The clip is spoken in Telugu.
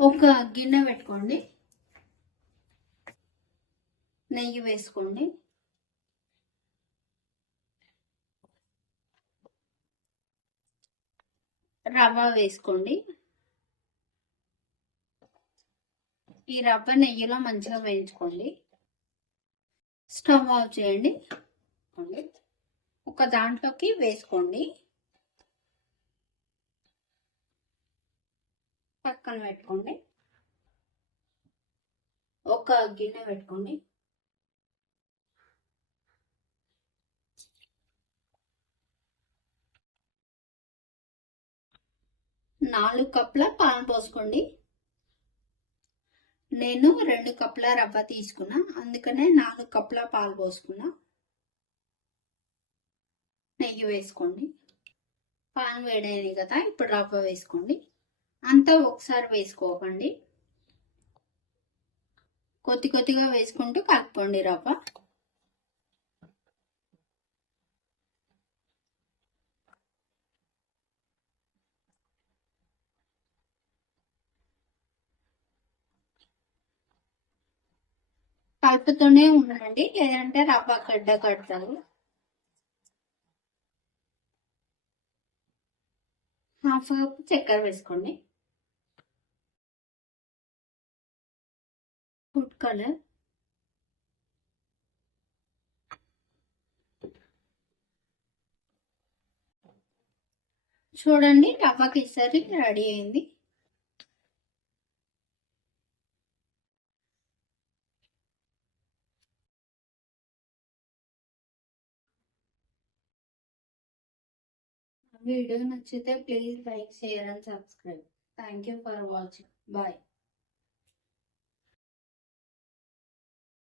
ఒక గిన్నె పెట్టుకోండి, నెయ్యి వేసుకోండి, రవ్వ వేసుకోండి. ఈ రవ్వ నెయ్యిలో మంచిగా వేయించుకోండి. స్టవ్ ఆఫ్ చేయండి. ఒక దాంట్లోకి వేసుకోండి, పక్కన పెట్టుకోండి. ఒక గిన్నె పెట్టుకోండి, 4 కప్పుల పాలు పోసుకోండి. నేను 2 కప్పుల రవ్వ తీసుకున్నా, అందుకనే 4 కప్పుల పాలు పోసుకున్నా. నెయ్యి వేసుకోండి. పాలు వేడైనాయి కదా, ఇప్పుడు రవ్వ వేసుకోండి. అంతా ఒకసారి వేసుకోకండి, కొద్ది కొద్దిగా వేసుకుంటూ కలుపుకోండి రవ్వ. కలుపుతూనే ఉండండి, లేదంటే రవ్వ గడ్డ కడతారు. హాఫ్ కప్ చక్కెర వేసుకోండి. ఫుడ్ కలర్, చూడండి రవ్వ కేసరి రెడీ అయింది. వీడియో నచ్చితే please like, share and subscribe. Thank you for watching. Bye.